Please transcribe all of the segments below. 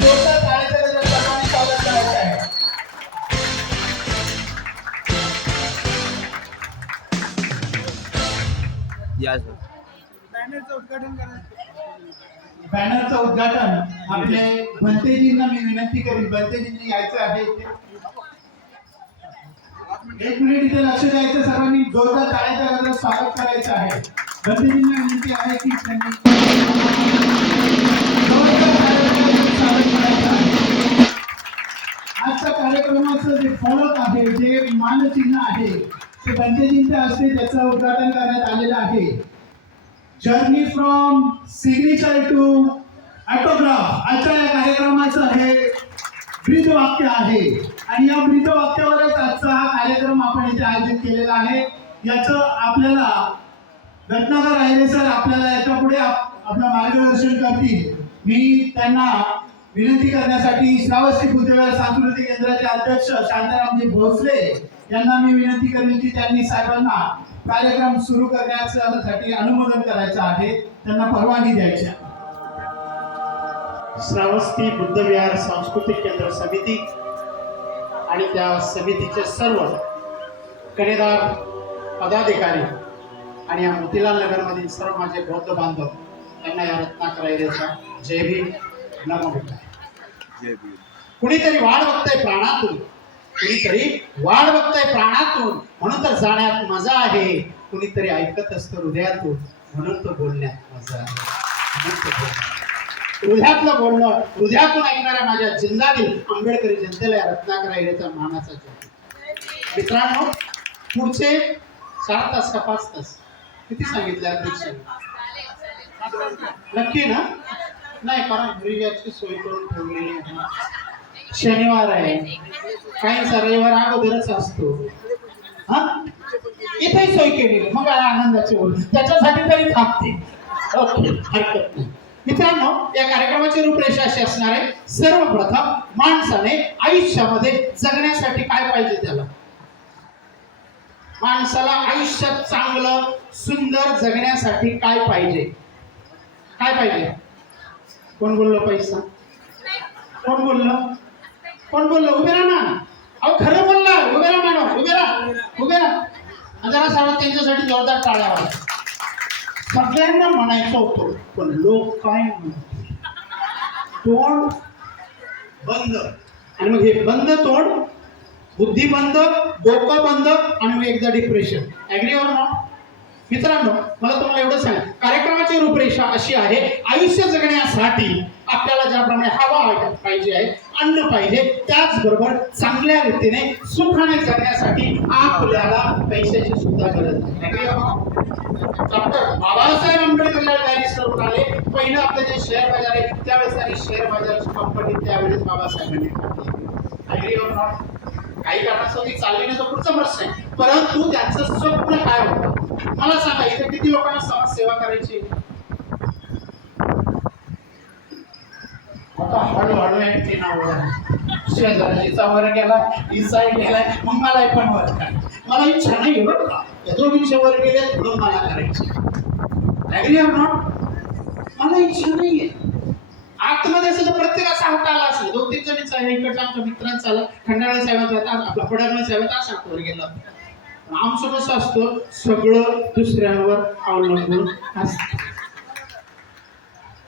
जोरदार टाळ्यांच्या गजरात सर्वांनी स्वागत करायचं आहे. बॅनरचं उद्घाटन आपले भंतेजींना मी विनंती करीन. भंतेजींनी यायचं आहे. एक मिनिट इथे लक्ष द्यायचं. सर्वांनी जोरदार टाळ्यांच्या गजरात स्वागत करायचं आहे. भंतेजींना विनंती आहे की त्यांनी जोरदार टाळ्यांच्या गजरात स्वागत करायचं आहे. आजच्या कार्यक्रमाचं जे फलक आहे, जे मानचिन्ह आहे, ते भंतेजींच्या हस्ते त्याचं उद्घाटन करण्यात आलेलं आहे. Journey from signature to autograph आजच्या या कार्यक्रमाचं हे ब्रीदवाक्य आहे आणि या ब्रीदवाक्यावरच आजचा हा कार्यक्रम आपण इथे आयोजित केलेला आहे. याचं आपल्याला रत्नाकर राहिले सर आपल्याला याच्या पुढे आपलं मार्गदर्शन करतील. मी त्यांना विनंती करण्यासाठी श्रावस्ती बुद्धविहार सांस्कृतिक केंद्राचे अध्यक्ष शांतारामजी भोसले यांना मी विनंती करेन की त्यांनी साहेबांना कार्यक्रम सुरू करण्यासाठी अनुमोदन करायचं आहे. त्यांना परवानगी द्यायची आहे. श्रावस्ती बुद्धविहार सांस्कृतिक केंद्र समिती आणि त्या समितीचे सर्व कडेदार पदाधिकारी आणि या मोतीलाल नगरमधील सर्व माझे बौद्ध बांधव यांना या रत्नाकर ऐरेचा जय भीम नमो. कुणीतरी वाढ बघताय प्राणातून, कुणीतरी वाढ बघताय प्राणातून, म्हणून तर जाण्यात मजा आहे. कुणीतरी ऐकत असतं हृदयातून, म्हणून तो बोलण्यात मजा आहे. हृदयातलं बोलणं, हृदयातून ऐकणाऱ्या माझ्या जिल्ह्यातील आंबेडकरी जनतेला या रत्नाकर ऐरेचा मानाचा जय. मित्रांनो, पुढचे 4 तास का 5 तास किती सांगितले अध्यक्ष? नक्की ना? नाही, कारण घरी याची सोय करून ठेवलेली आहे. शनिवार आहे, काहींचा रविवार अगोदरच असतो. हा, इथे सोय केलेली, मग आनंदाचे बोल, त्याच्यासाठी तरी थांबते. ओके, हरकत नाही. मित्रांनो, या कार्यक्रमाची रूपरेषा अशी असणार आहे. सर्वप्रथम माणसाने आयुष्यामध्ये जगण्यासाठी काय पाहिजे? त्याला माणसाला आयुष्यात चांगलं सुंदर जगण्यासाठी काय पाहिजे? काय पाहिजे? कोण बोललो? पैसा. कोण बोललं? कोण बोललं? उभे राहा ना. अहो, खरं बोलला. उभे राहा मॅडम, उभे राहा, उभे राहा. जरा सर्व त्यांच्यासाठी जोरदार टाळ्या वाजवा. सगळ्यांना म्हणायचं होतं, पण लोक काय म्हणतात? तोंड बंद. आणि मग हे बंद तोंड, बुद्धी बंद, डोकं बंद, आणि मग एकदा डिप्रेशन. Agri or not? मित्रांनो, मला तुम्हाला एवढं सांग, कार्यक्रमाची रूपरेषा अशी आहे. आयुष्य जगण्यासाठी आपल्याला ज्याप्रमाणे हवा पाहिजे आहे, अन्न पाहिजे, त्याचबरोबर चांगल्या रीतीने सुखाने जगण्यासाठी आपल्याला पैशाची सुद्धा गरज आहे. डॉक्टर बाबासाहेब आंबेडकर बॅरिस्टर म्हणाले, पहिलं आपलं जे शेअर बाजार आहे त्यावेळेस आणि शेअर बाजाराची कंपनी त्यावेळेस बाबासाहेबांनी ऍग्री ऑर नॉट? काही कारणासाठी चालली नाही, तो पुढचा प्रश्न आहे. परंतु त्यांचं स्वप्न काय होतं मला सांगा. इथे किती लोकांना समाजसेवा करायची? आता हळूहळू ते नाव शेजारीचा वर गेला, इसाई गेलाय, मग मला पण वर काय. मला इच्छा नाही बरं का, दोघींच्या वर गेले म्हणून मला करायची. Agree or not? मला इच्छा नाहीये. आतमध्ये असं प्रत्येकाचा हात आला असेल. 2-3 जणींचा इकडच्या आमच्या मित्रांचा आला, खंडाळा साहेबांचा, आपला फडणवीस साहेबांचा असा हात वर गेला. आमचं कसं असतं, सगळं दुसऱ्यांवर अवलंबून असतं.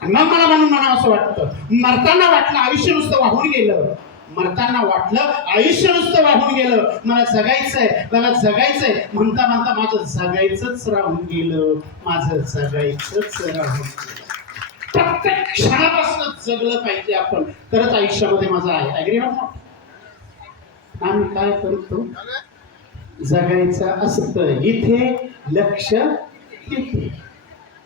मग मला म्हणून असं वाटतं, मरताना वाटलं आयुष्य नुसतं वाहून गेलं. मरताना वाटलं आयुष्य नुसतं वाहून गेलं. मला जगायचंय, मला जगायचंय म्हणता म्हणता माझं जगायचंच राहून गेलं. माझं जगायचंच राहून गेलं. प्रत्येक क्षणापासून जगलं पाहिजे आपण, तरच आयुष्यामध्ये मजा आहे. Agree or not? आम्ही काय करतो? जगायचं असतं इथे, लक्ष तिथे.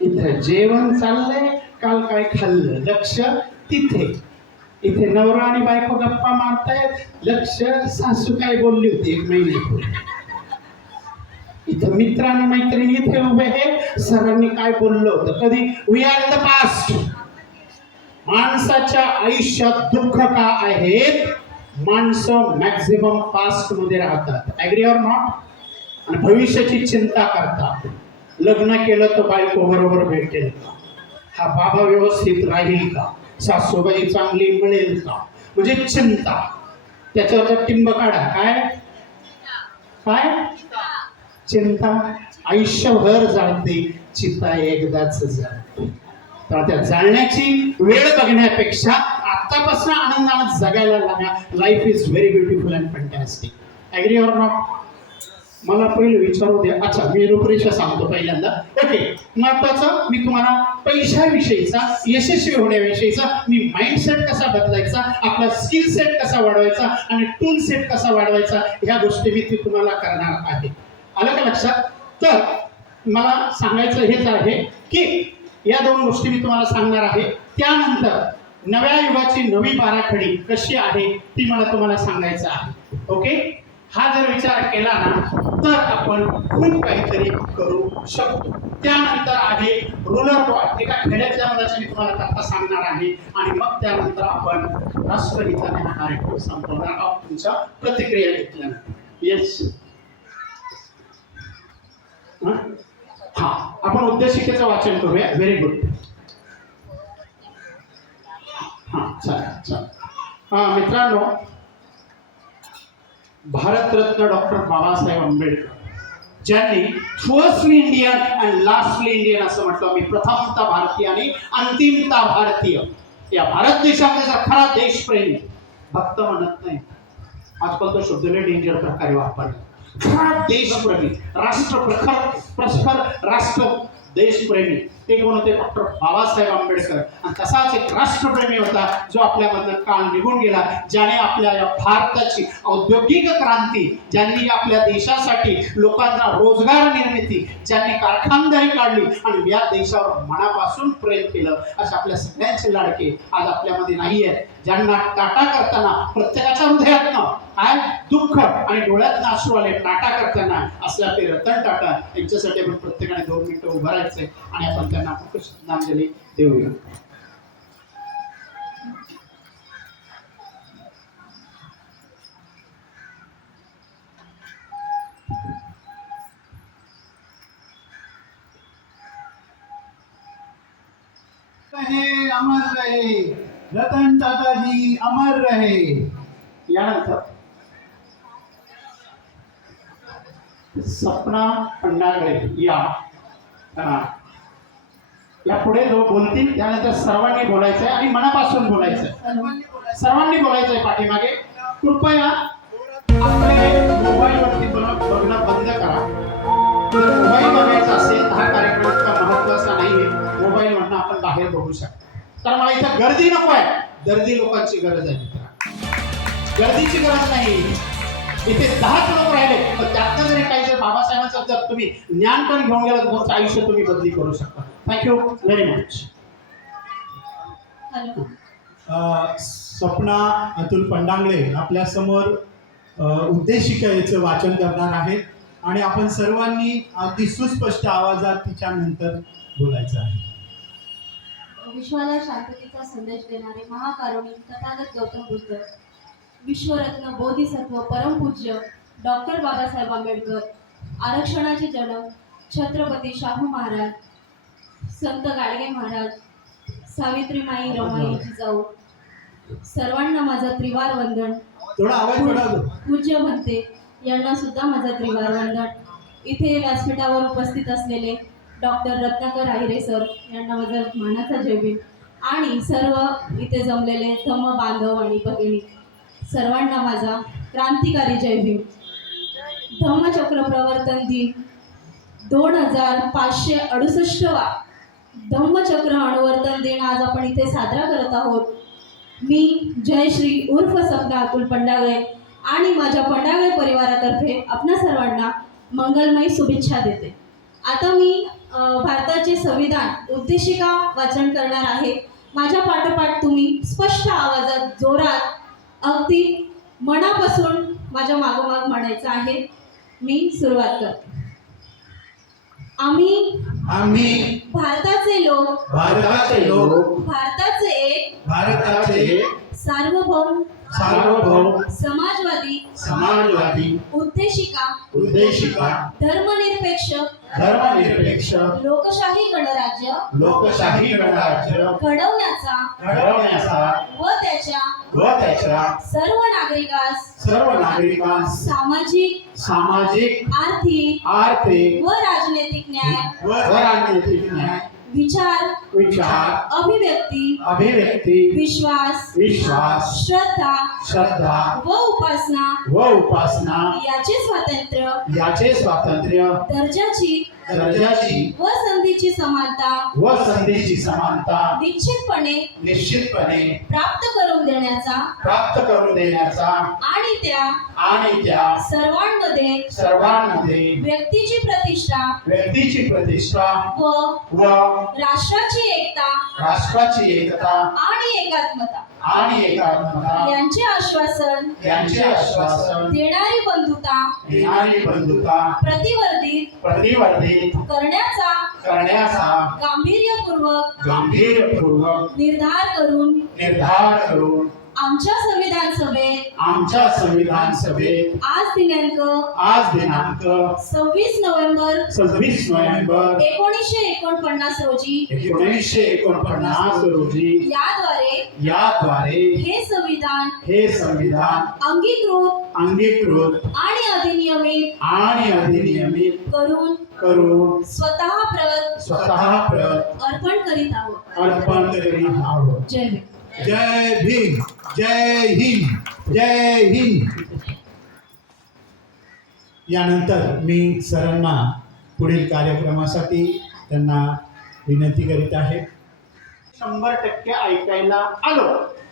इथं जेवण चाललंय, काल काय खाल्लं, लक्ष तिथे. इथे नवरा आणि बायको गप्पा मारतायत, लक्ष सासू काय बोलली होती 1 महिन्यापूर्वी. इथं मित्र आणि मैत्रिणी इथे उभे आहे, सरांनी काय बोललं होतं कधी. We are in the past. माणसाच्या आयुष्यात दुःख का आहेत? माणसं मॅक्झिमम पास्ट मध्ये राहतात. Agree or not? आणि भविष्याची चिंता करतात. लग्न केलं तर बायको बरोबर भेटेल का? हा बाबा व्यवस्थित राहील का? सासूबाई चांगली मिळेल का, म्हणजे चिंता. त्याच्यावरचा टिंब काढा. काय काय चिंता आयुष्यभर जाळते, चिंता एकदाच जाळते. तर त्या जाळण्याची वेळ बघण्यापेक्षा आतापासून आनंदाने जगायला लागा. Life is very beautiful and fantastic. Agree or not? मला पहिले विचारू द्या. अच्छा, मी रूपरेषा सांगतो पहिल्यांदा. ओके, महत्वाचं मी तुम्हाला पैशाविषयीचा, यशस्वी होण्याविषयीचा, मी माइंडसेट कसा बदलायचा, आपला स्किल सेट कसा वाढवायचा आणि टूल सेट कसा वाढवायचा, ह्या गोष्टी मी तुम्हाला करणार आहे. आलं का लक्षात? तर मला सांगायचं हेच आहे की या दोन गोष्टी मी तुम्हाला सांगणार आहे. त्यानंतर नव्या युगाची नवी बाराखडी कशी आहे ती मला तुम्हाला सांगायचं आहे. ओके, हा जर विचार केला ना तर आपण खूप काहीतरी करू शकतो. त्यानंतर आहे रुलर बॉय. एका खेड्यातल्या मुलाची मी तुम्हाला आता सांगणार आहे आणि मग त्यानंतर आपण राष्ट्रगीताने हा कार्यक्रम संपवणार आहोत तुमच्या प्रतिक्रिया घेतल्यानंतर. येस, हा, आपण उद्देशिकेचं वाचन करूया. Very good. हा, चला चला. मित्रांनो, भारतरत्न डॉक्टर बाबासाहेब आंबेडकर ज्यांनी firstly Indian and lastly Indian असं म्हटलं. मी प्रथमतः भारतीय आणि अंतिमतः भारतीय. या भारत देशामध्ये जर खरा देशप्रेमी, भक्त म्हणत नाही, आजकाल तो शब्द लय डेंजर प्रकारे वापरला. खरा देशप्रेमी, प्रखर राष्ट्र देशप्रेमी ते कोण होते? डॉक्टर बाबासाहेब आंबेडकर. आणि तसाच एक राष्ट्रप्रेमी होता जो आपल्यामधनं काल निघून गेला, ज्याने आपल्या या भारताची औद्योगिक क्रांती, ज्यांनी आपल्या देशासाठी लोकांना रोजगार निर्मिती, ज्यांनी कारखानदारी काढली आणि या देशावर मनापासून प्रेम केलं, अशा आपल्या सगळ्यांचे लाडके आज आपल्यामध्ये नाही आहेत. ज्यांना टाटा करताना प्रत्येकाच्या हृदयातनं काय दुःख आणि डोळ्यातनं अश्रू आले टाटा करताना, असल्या ते रतन टाटा यांच्यासाठी आपण प्रत्येकाने 2 मिनिटं उभं राहायचंय आणि आपण त्यांना आपण श्रद्धांजली देऊया. अमर रहे रतन टाटा जी, अमर रहे. यानंतर सपना पंडागळे या पुढे जो बोलतील त्यानंतर सर्वांनी बोलायचंय आणि मनापासून बोलायचंय. सर्वांनी बोलायचंय. पाठीमागे कृपया आपले मोबाईलवरती बघणं बंद करा. जर मोबाईल बघायचा असेल हा कार्यक्रम इतका महत्वाचा नाहीये. मोबाईलवरनं आपण बाहेर बघू शकतो. तर मला इथं गर्दी नको आहे, गर्दी लोकांची गरज आहे. गर्दीची गरज नाही. इथे 10 लोक राहिले तर त्यातनं जरी काही जर बाबासाहेबांचं जर तुम्ही ज्ञान पण घेऊन गेलं तर तुमचं आयुष्य तुम्ही बदली करू शकता. Thank you very much. Sapna Atul Pandangale आपल्या समोर उद्देशिकेचं वाचन करणार आहेत आणि आपण सर्वांनी अगदी सुस्पष्ट आवाजात तिच्या नंतर बोलायचं आहे. विश्वाला शांततेचा संदेश देणारे महाकारुणिक तथागत गौतम बुद्ध, विश्वरत्न बोधिसत्व परमपूज्य डॉक्टर बाबासाहेब आंबेडकर, आरक्षणाचे जनक छत्रपती शाहू महाराज, संत गाडगे महाराज, सावित्रीमाई रमाई जिजाऊ, सर्वांना माझा त्रिवार वंदन. थोडा आवाज वाढव. पूज्य म्हणते यांना सुद्धा माझा त्रिवार वंदन. इथे व्यासपीठावर उपस्थित असलेले डॉक्टर रत्नाकर आहिरे सर यांना माझा मानाचा जय भीम आणि सर्व इथे जमलेले धम्म बांधव आणि भगिनी सर्वांना माझा क्रांतिकारी जय भीम. धम्मचक्र प्रवर्तन दिन 2568वा धम्मचक्र अनुवर्तन दिन आज आपण इथे साजरा करत आहोत. मी जयश्री उर्फ सपना अतुल पंडागळे आणि माझ्या पंडागळे परिवारातर्फे आपणा सर्वांना मंगलमय शुभेच्छा देते. आता मी भारताचे संविधान उद्देशिका वाचन करणार आहे. माझ्या पाठोपाठ तुम्ही स्पष्ट आवाजात जोरात अगदी मनापासून माझ्या मागोमाग म्हणायचं आहे. मी सुरुवात करते. आम्ही भारताचे लोक भारताचे भारताचे भारताचे सार्वभौम सार्वभौम समाजवादी समाजवादी उद्देशिका धर्मनिरपेक्ष लोकशाही लोकशाही गणराज्य घडवण्याचा व त्याच्या सर्व नागरिकांस सामाजिक आर्थिक व राजनैतिक न्याय विचार अभिव्यक्ती विश्वास श्रद्धा व उपासना याचे स्वातंत्र्य दर्जाची व संधीची समानता निश्चितपणे प्राप्त करून देण्याचा आणि त्या सर्वांमध्ये व्यक्तीची प्रतिष्ठा व राष्ट्राची एकता आणि एकात्मता यांचे आश्वासन देणारी बंधुता प्रतिवर्धित करण्याचा गांभीर्यपूर्वक निर्धार करून आमच्या संविधान सभेत आज दिनांक 26 नोव्हेंबर 1949 रोजी याद्वारे हे संविधान अंगीकृत आणि अधिनियमित करून स्वतः प्रत अर्पण करीत आहोत. जय भीम. जय हिंद जय हिंद. यानंतर मी सरांना पुढील कार्यक्रमासाठी त्यांना विनंती करीत आहे. 100% ऐकायला आलो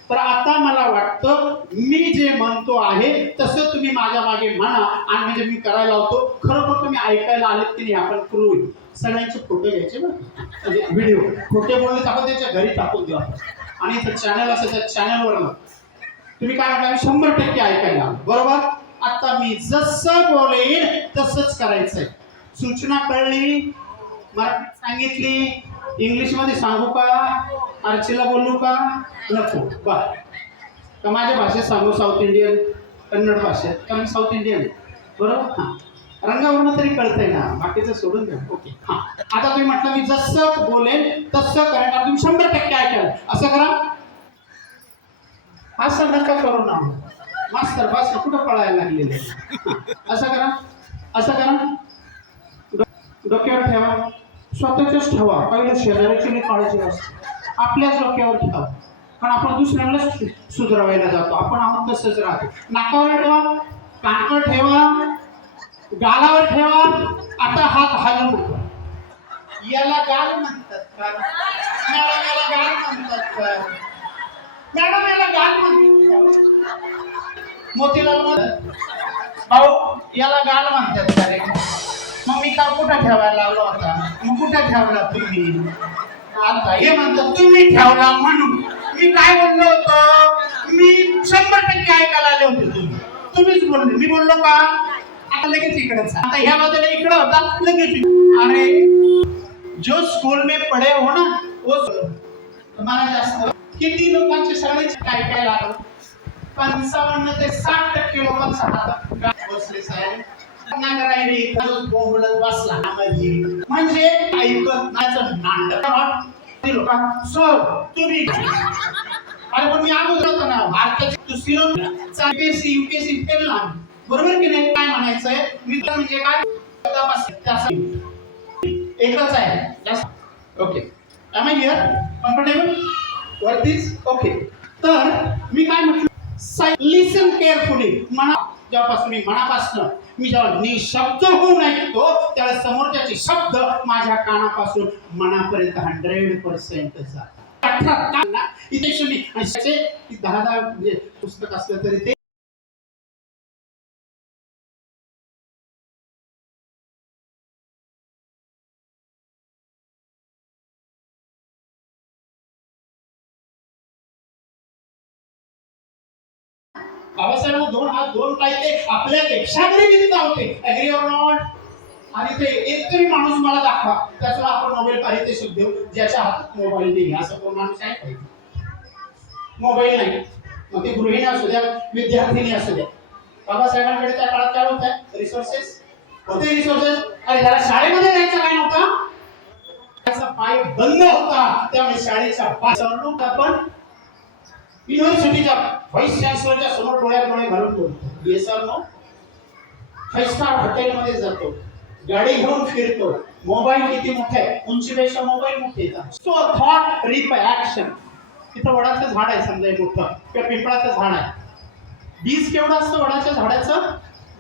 तर आता मला वाटतं मी जे म्हणतो आहे तसं तुम्ही माझ्या मागे म्हणा आणि म्हणजे मी करायला लावतो. खरोखर तुम्ही ऐकायला आलेत की नाही आपण करू. सगळ्यांचे फोटो घ्यायचे बरं, म्हणजे व्हिडिओ. खोटे बोलले तर आपण त्याच्या घरी टाकून देऊ आणि इथं चॅनल असेल त्या चॅनलवर तुम्ही काय म्हटलं 100% ऐकायला. बरोबर. आता मी जसं बोलेन तसंच करायचंय. सूचना कळली, मराठीत सांगितली, इंग्लिश मध्ये सांगू का, आरचीला बोलू का, नको बा का माझ्या भाषेत सांगू, साऊथ इंडियन कन्नड भाषेत का मी साऊथ इंडियन आहे. बरोबर. हां, रंगावरून तरी कळतंय ना, बाकीचं सोडून द्या. ओके. हां, आता तुम्ही म्हटलं मी जसं बोलेन तसं करेन. तुम्ही 100% ऐकाल. असं करा. असं नका करू ना मास्तर, बस कुठं पळायला लागलेले. असं करा. डोक्यावर ठेवा. स्वतःच ठेवा. पहिलं शेजाऱ्याची नाही काळजी असते, आपल्याच डोक्यावर ठेवा. कारण आपण दुसऱ्याला सुधारायला जातो. आपण आहोत तसंच राहतो. नाकावर ठेवा, कानावर ठेवा, गालावर ठेवा. आता हात हलवू नका. याला गाल म्हणतात का मॅडम? याला गाल म्हणतात का मॅडम? याला गाल म्हणतात. मोतीलाल भाऊ याला गाल म्हणतात का रे? मग मी का कुठं ठेवायला लावला होता? मग कुठं ठेवला तुम्ही? आता हे म्हणतात तुम्ही ठेवला म्हणून. मी काय बोललो होतो? मी 100% ऐकायला आले होते. तुम्हीच बोलले, मी बोललो का? आता लगेच इकडेच. आता ह्या बाजूला इकडे होता, लगेच. अरे जो स्कूल में पढ़े हो ना वो तुम्हाला जास्त किती लोकांचे सगळेच काय काय लागलं? 55 ते 60% लोकांचा हात बसले साहेब. बोलत बसला म्हणजे ऐकत नाटक लोकांना. सो तुम्ही अरे पण मी अगोदर होतो ना भारताची युपीएससी फेल ना. बरोबर की नाही? काय म्हणायचंय मी म्हणजे काय एकच आहे. Okay. Am I here comfortable वरतीच? ओके. तर मी काय म्हटलं, लिसन केअरफुली. जेव्हापासून मी मनापासून मी जेव्हा निशब्द होऊन ऐकतो त्यावेळेस समोरच्याचे शब्द माझ्या कानापासून मनापर्यंत 100% जातात. इथे मी 10 म्हणजे पुस्तक असलं तरी ते बाबासाहेब 2 हात 2 पाय ते आपल्यापेक्षा तरी किती होते. Agree or not? आणि ते एक तरी माणूस मला दाखवा त्याला आपण मोबाईल पारितोषिक देऊ ज्याच्या हातात मोबाईल नाही. असं कोण माणूस आहे? मोबाईल नाही. मग ते गृहिणी असू द्या, विद्यार्थिनी असू द्या. बाबासाहेबांकडे त्या काळात काय होतं? रिसोर्सेस होते. रिसोर्सेस. अरे त्याला शाळेमध्ये जायचं काय नव्हतं, त्याचा पाय बंद होता. त्यामुळे शाळेच्या पायावर आपण युनिव्हर्सिटीच्या व्हाईस चान्सलरच्या समोर डोळ्यात डोळे घालून बोलतो. Yes or no? 5 स्टार हॉटेलमध्ये जातो, गाडी घेऊन फिरतो. मोबाईल किती मोठा आहे, उंचीपेक्षा मोबाईल मोठे येतात. सो थॉट रिप ऍक्शन. तिथं वडाचं झाड आहे समजा एक मोठं, किंवा पिंपळाचं झाड आहे. बीज केवढं असतं वडाच्या झाडाचं?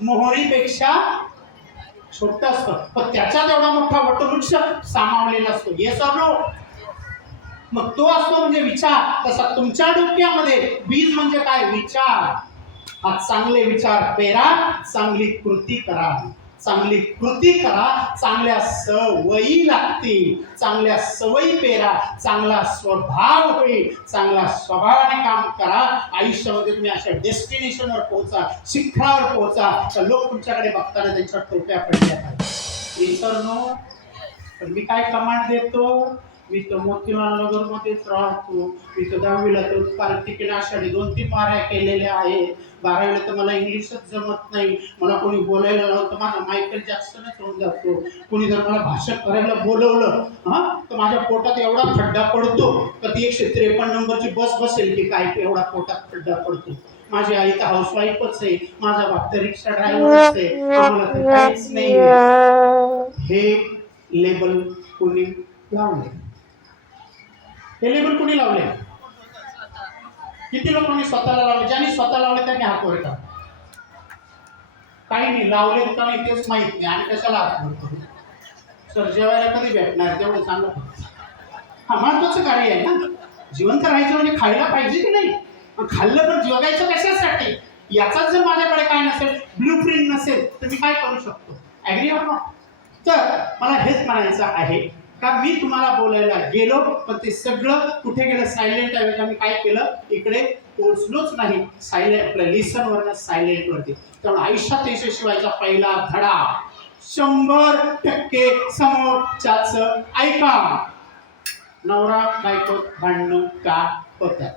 मोहरीपेक्षा छोटं असतं, पण त्याच्यात एवढा मोठा वटवृक्ष सामावलेला असतो. Yes or no? मग तो असतो म्हणजे विचार. तसा तुमच्या डोक्यामध्ये बीज म्हणजे काय? विचार. हा चांगले विचार पेरा, चांगली कृती करा. चांगली कृती करा, चांगल्या सवयी लागतील. चांगल्या सवयी पेरा, चांगला स्वभाव होईल. चांगला स्वभावाने काम करा. आयुष्यामध्ये तुम्ही अशा डेस्टिनेशनवर पोहोचा, शिखरावर पोहोचा. तर लोक तुमच्याकडे बघताना त्यांच्या टोप्या पडल्या पाहिजे. विसरनो. पण मी काय कमांड देतो? मी तर मोतीलाल नगरमध्येच राहतो. मी तर 10वीला तर तिकडे आषाढी 2-3 माऱ्या केलेल्या आहेत. 12वीला तर मला इंग्लिशच जमत नाही. मला कोणी बोलायला लावलं तर माझा मायकेल जॅक्सनच होऊन जातो. कोणी जर मला भाषण करायला बोलवलं तर माझ्या पोटात एवढा खड्डा पडतो तर ती 153 नंबरची बस बसेल की काय, एवढा पोटात खड्डा पडतो. माझी आई तर हाऊसवाईफच आहे, माझा बाप तर रिक्षा ड्रायव्हरच आहे, आम्हाला तर काहीच नाही. हे लेबल कोणी लावले? हे लेबल कोणी लावले? किती लोकांनी स्वतःला लावले? ज्यांनी स्वतः लावले त्यांनी हात वर करा. काही नाही लावले का नाही तेच माहित नाही आणि कशाला हात वर करू? सर जेवायला कधी भेटणार तेवढं सांगा. हा महत्वाचं कार्य आहे ना. जिवंत राहायचं म्हणजे खायला पाहिजे की नाही? खाल्लं पण जगायचं कशासाठी? याचाच जर माझ्याकडे काय नसेल, ब्लूप्रिंट नसेल, तर मी काय करू शकतो? ऍग्री आहात ना? तर मला हेच म्हणायचं आहे का मी तुम्हाला बोलायला गेलो पण ते सगळं कुठे गेलं? सायलेंट ऐवजी मी काय केलं? इकडे पोहोचलोच नाही. सायलेंट आपल्या लिसन वरनं सायलेंट वरती. त्यामुळे आयुष्यात यशस्वी व्हायचा पहिला धडा 100% समोरच्याच ऐका. नवरा बायको भांडणं का होतात?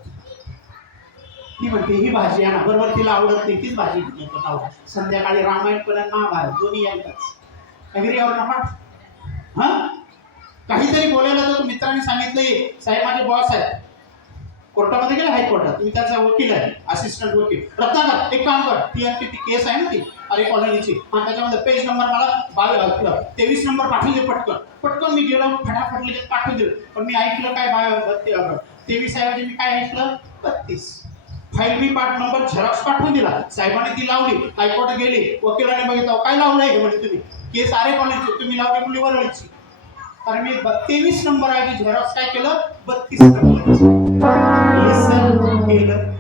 ती म्हणते ही भाजी आहे ना, बरोबर तिला आवडत नाही तीच भाजी बनवतो. संध्याकाळी रामायण पण महाभारत दोन्ही यांचाच. Agree or not? काहीतरी बोलायला तर मित्रांनी सांगितलंय, साहेब माझे बॉस आहेत, कोर्टामध्ये गेले हायकोर्टात, तुम्ही त्याचा वकील आहे, असिस्टंट वकील. रत्नाकर एक काम कर, ती केस आहे ना ती अरे कॉलनीची, त्याच्यामध्ये पेज नंबर मला 23 नंबर पाठवून दे पटकन. पटकन मी गेलो, फटाफट लगेच पाठवून दिलं. पण मी ऐकलं काय 23 ऐवजी मी काय ऐकलं 32. फाईल मी नंबर झेरॉक्स पाठवून दिला. साहेबांनी ती लावली, हायकोर्टात गेली, वकिलाने बघितलं काय लावलंय म्हणजे तुम्ही केस आरे कॉलनीची, तुम्ही लावली कुठली वरळीची. कारण मी 23 नंबर ऐवजी झेरॉक्स काय केलं 32 नंबर केलं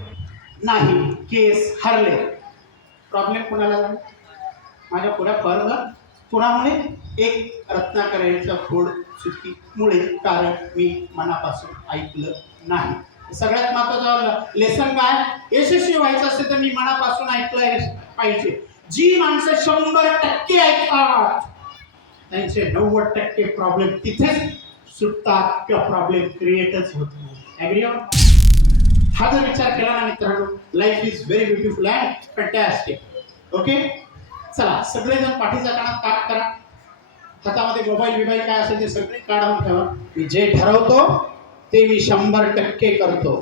नाही. केस हरले. प्रॉब्लेम कोणाला झाला? माझ्या पुढ्या फर्मला. कोणामुळे? एक रत्नाकर यांच्या खोड चुकीमुळे. कारण मी मनापासून ऐकलं नाही. सगळ्यात महत्वाचं लेसन काय? यशस्वी व्हायचं असेल तर मी मनापासून ऐकलं पाहिजे. जी माणसं 100% ऐकतात त्यांचे 90% प्रॉब्लेम तिथेच सुटतात किंवा प्रॉब्लेम क्रिएटच होत नाही. ऍग्री? हा जर विचार केला ना मित्रांनो, life is very beautiful and fantastic. Okay, चला सगळेजण पाठीचा कानात काट करा. हातामध्ये मोबाईल काय असेल ते सगळे काढून ठेवा. मी जे ठरवतो ते मी 100% करतो.